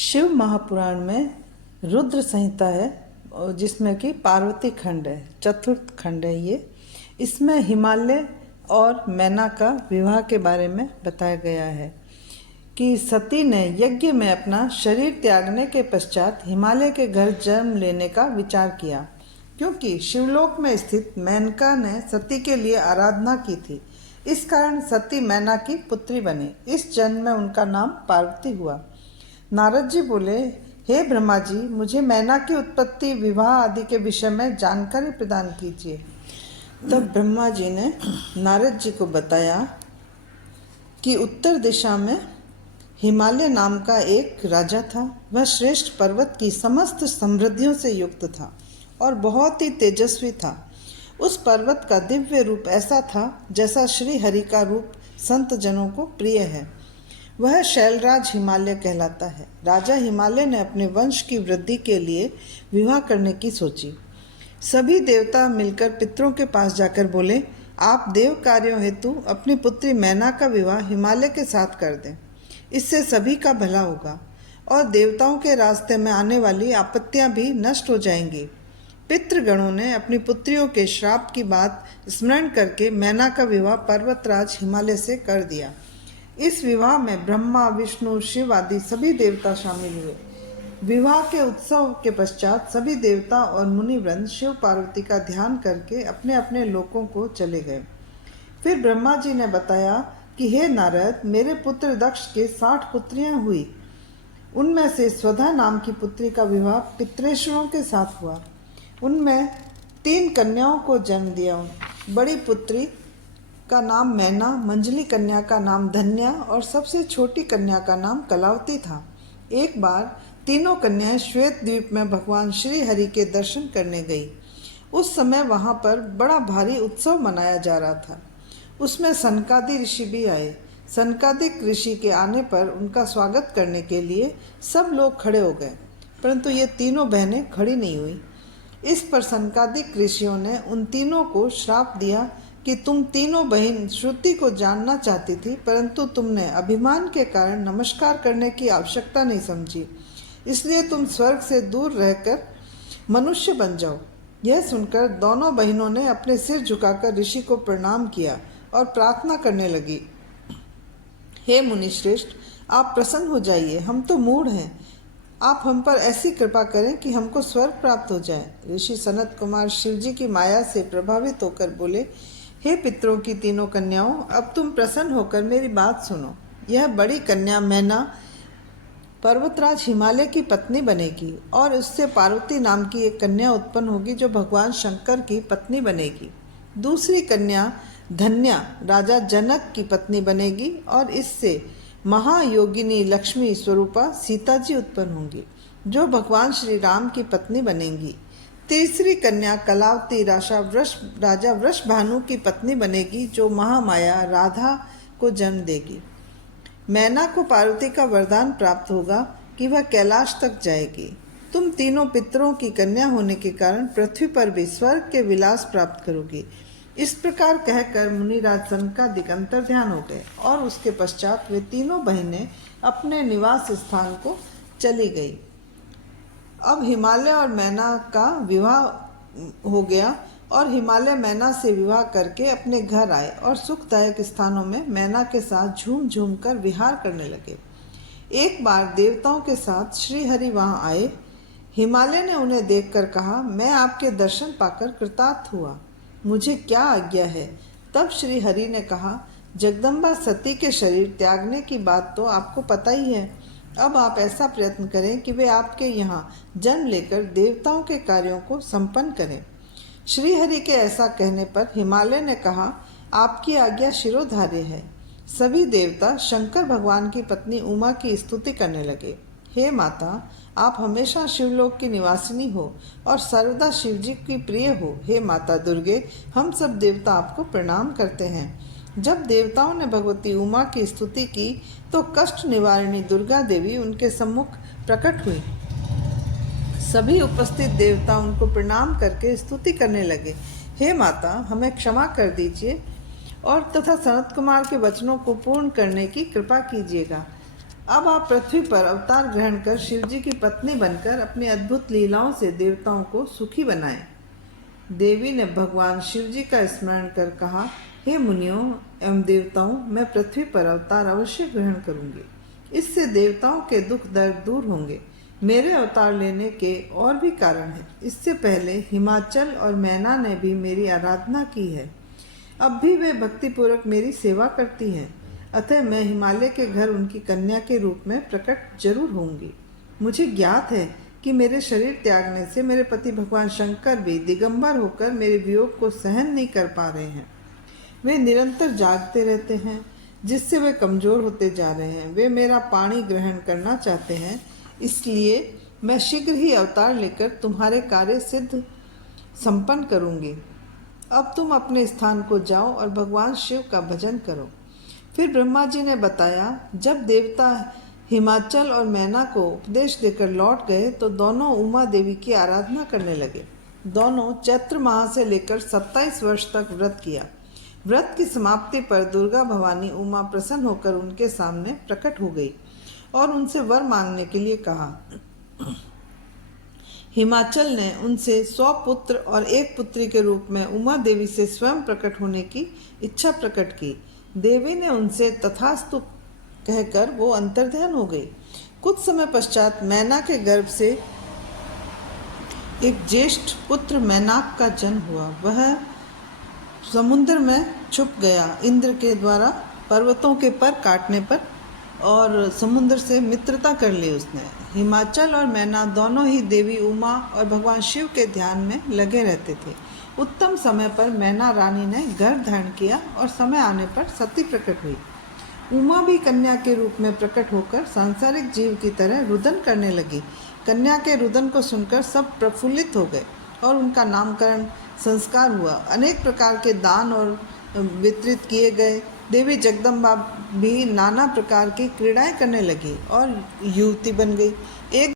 शिव महापुराण में रुद्र संहिता है जिसमें कि पार्वती खंड है, चतुर्थ खंड है ये। इसमें हिमालय और मैना का विवाह के बारे में बताया गया है कि सती ने यज्ञ में अपना शरीर त्यागने के पश्चात हिमालय के घर जन्म लेने का विचार किया, क्योंकि शिवलोक में स्थित मेनका ने सती के लिए आराधना की थी। इस कारण सती मैना की पुत्री बनी। इस जन्म में उनका नाम पार्वती हुआ। नारद जी बोले, हे ब्रह्मा जी, मुझे मैना की उत्पत्ति, विवाह आदि के विषय में जानकारी प्रदान कीजिए। तब ब्रह्मा जी ने नारद जी को बताया कि उत्तर दिशा में हिमालय नाम का एक राजा था। वह श्रेष्ठ पर्वत की समस्त समृद्धियों से युक्त था और बहुत ही तेजस्वी था। उस पर्वत का दिव्य रूप ऐसा था जैसा श्री हरि का रूप संत जनों को प्रिय है। वह शैलराज हिमालय कहलाता है। राजा हिमालय ने अपने वंश की वृद्धि के लिए विवाह करने की सोची। सभी देवता मिलकर पितरों के पास जाकर बोले, आप देव कार्यों हेतु अपनी पुत्री मैना का विवाह हिमालय के साथ कर दें। इससे सभी का भला होगा और देवताओं के रास्ते में आने वाली आपत्तियां भी नष्ट हो जाएंगी। पितृगणों ने अपनी पुत्रियों के श्राप की बात स्मरण करके मैना का विवाह पर्वतराज हिमालय से कर दिया। इस विवाह में ब्रह्मा, विष्णु, शिव आदि सभी देवता शामिल हुए। विवाह के उत्सव के पश्चात सभी देवता और मुनिवृंद शिव पार्वती का ध्यान करके अपने अपने लोकों को चले गए। फिर ब्रह्मा जी ने बताया कि हे नारद, मेरे पुत्र दक्ष के 60 पुत्रियां हुई। उनमें से स्वधा नाम की पुत्री का विवाह पितृेश्वरों के साथ हुआ। उनमें 3 कन्याओं को जन्म दिया। बड़ी पुत्री का नाम मैना, मंजली कन्या का नाम धन्या और सबसे छोटी कन्या का नाम कलावती था। एक बार तीनों कन्याएं श्वेत द्वीप में भगवान श्री हरि के दर्शन करने गई। उस समय वहां पर बड़ा भारी उत्सव मनाया जा रहा था। उसमें सनकादि ऋषि भी आए। सनकादिक ऋषि के आने पर उनका स्वागत करने के लिए सब लोग खड़े हो गए, परंतु ये तीनों बहनें खड़ी नहीं हुई। इस पर सनकादिक ऋषियों ने उन तीनों को श्राप दिया कि तुम तीनों बहन श्रुति को जानना चाहती थी, परंतु तुमने अभिमान के कारण नमस्कार करने की आवश्यकता नहीं समझी, इसलिए तुम स्वर्ग से दूर रहकर मनुष्य बन जाओ। यह सुनकर दोनों बहनों ने अपने सिर झुकाकर ऋषि को प्रणाम किया और प्रार्थना करने लगी, हे मुनिश्रेष्ठ, आप प्रसन्न हो जाइए, हम तो मूढ़ हैं। आप हम पर ऐसी कृपा करें कि हमको स्वर्ग प्राप्त हो जाए। ऋषि सनत कुमार शिवजी की माया से प्रभावित होकर बोले, हे पितरों की तीनों कन्याओं, अब तुम प्रसन्न होकर मेरी बात सुनो। यह बड़ी कन्या मैना पर्वतराज हिमालय की पत्नी बनेगी और उससे पार्वती नाम की एक कन्या उत्पन्न होगी जो भगवान शंकर की पत्नी बनेगी। दूसरी कन्या धन्या राजा जनक की पत्नी बनेगी और इससे महायोगिनी लक्ष्मी स्वरूपा सीता जी उत्पन्न होंगी जो भगवान श्री राम की पत्नी बनेंगी। तीसरी कन्या कलावती राजा वृषभानु की पत्नी बनेगी जो महामाया राधा को जन्म देगी। मैना को पार्वती का वरदान प्राप्त होगा कि वह कैलाश तक जाएगी। तुम तीनों पितरों की कन्या होने के कारण पृथ्वी पर भी स्वर्ग के विलास प्राप्त करोगी। इस प्रकार कहकर मुनिराज सनकादिक अंतर ध्यान हो गए और उसके पश्चात वे तीनों बहनें अपने निवास स्थान को चली गई। अब हिमालय और मैना का विवाह हो गया और हिमालय मैना से विवाह करके अपने घर आए और सुखदायक स्थानों में मैना के साथ झूम झूम कर विहार करने लगे। एक बार देवताओं के साथ श्री हरि वहां आए। हिमालय ने उन्हें देखकर कहा, मैं आपके दर्शन पाकर कृतार्थ हुआ, मुझे क्या आज्ञा है। तब श्री हरि ने कहा, जगदम्बा सती के शरीर त्यागने की बात तो आपको पता ही है। अब आप ऐसा प्रयत्न करें कि वे आपके यहाँ जन्म लेकर देवताओं के कार्यों को संपन्न करें। श्री हरि के ऐसा कहने पर हिमालय ने कहा, आपकी आज्ञा शिरोधार्य है। सभी देवता शंकर भगवान की पत्नी उमा की स्तुति करने लगे। हे माता, आप हमेशा शिवलोक की निवासिनी हो और सर्वदा शिवजी की प्रिय हो। हे माता दुर्गे, हम सब देवता आपको प्रणाम करते हैं। जब देवताओं ने भगवती उमा की स्तुति की तो कष्ट निवारिणी दुर्गा देवी उनके सम्मुख प्रकट हुई। सभी उपस्थित देवता उनको प्रणाम करके स्तुति करने लगे, हे माता, हमें क्षमा कर दीजिए और तथा सनत कुमार के वचनों को पूर्ण करने की कृपा कीजिएगा। अब आप पृथ्वी पर अवतार ग्रहण कर शिवजी की पत्नी बनकर अपनी अद्भुत लीलाओं से देवताओं को सुखी बनाएं। देवी ने भगवान शिवजी का स्मरण कर कहा, हे मुनियों एवं देवताओं, मैं पृथ्वी पर अवतार अवश्य ग्रहण करूंगी। इससे देवताओं के दुख दर्द दूर होंगे। मेरे अवतार लेने के और भी कारण हैं। इससे पहले हिमाचल और मैना ने भी मेरी आराधना की है। अब भी वे भक्तिपूर्वक मेरी सेवा करती हैं। अतः मैं हिमालय के घर उनकी कन्या के रूप में प्रकट जरूर होंगी। मुझे ज्ञात है कि मेरे शरीर त्यागने से मेरे पति भगवान शंकर भी दिगंबर होकर मेरे वियोग को सहन नहीं कर पा रहे हैं। वे निरंतर जागते रहते हैं, जिससे वे कमजोर होते जा रहे हैं। वे मेरा पाणी ग्रहण करना चाहते हैं, इसलिए मैं शीघ्र ही अवतार लेकर तुम्हारे कार्य सिद्ध संपन्न करूंगी। अब तुम अपने स्थान को जाओ और भगवान शिव का भजन करो। फिर ब्रह्मा जी ने बताया, जब देवता हिमाचल और मैना को उपदेश देकर लौट गए तो दोनों उमा देवी की आराधना करने लगे। दोनों चैत्र माह से लेकर 27 वर्ष तक व्रत किया। व्रत की समाप्ति पर दुर्गा भवानी उमा प्रसन्न होकर उनके सामने प्रकट हो गई और उनसे वर मांगने के लिए कहा। हिमाचल ने उनसे 100 पुत्र और एक पुत्री के रूप में उमा देवी से स्वयं प्रकट होने की इच्छा प्रकट की। देवी ने उनसे तथास्तु कहकर वो अंतर्ध्यान हो गई। कुछ समय पश्चात मैना के गर्भ से एक ज्येष्ठ पुत्र मैनाक का जन्म हुआ। वह समुद्र में छुप गया इंद्र के द्वारा पर्वतों के पर काटने पर, और समुद्र से मित्रता कर ली उसने। हिमाचल और मैना दोनों ही देवी उमा और भगवान शिव के ध्यान में लगे रहते थे। उत्तम समय पर मैना रानी ने गर्भ धारण किया और समय आने पर सती प्रकट हुई। उमा भी कन्या के रूप में प्रकट होकर सांसारिक जीव की तरह रुदन करने लगी। कन्या के रुदन को सुनकर सब प्रफुल्लित हो गए और उनका नामकरण संस्कार हुआ। अनेक प्रकार के दान और वितरित किए गए। देवी जगदम्बा भी नाना प्रकार की क्रीड़ाएं करने लगी और युवती बन गई। एक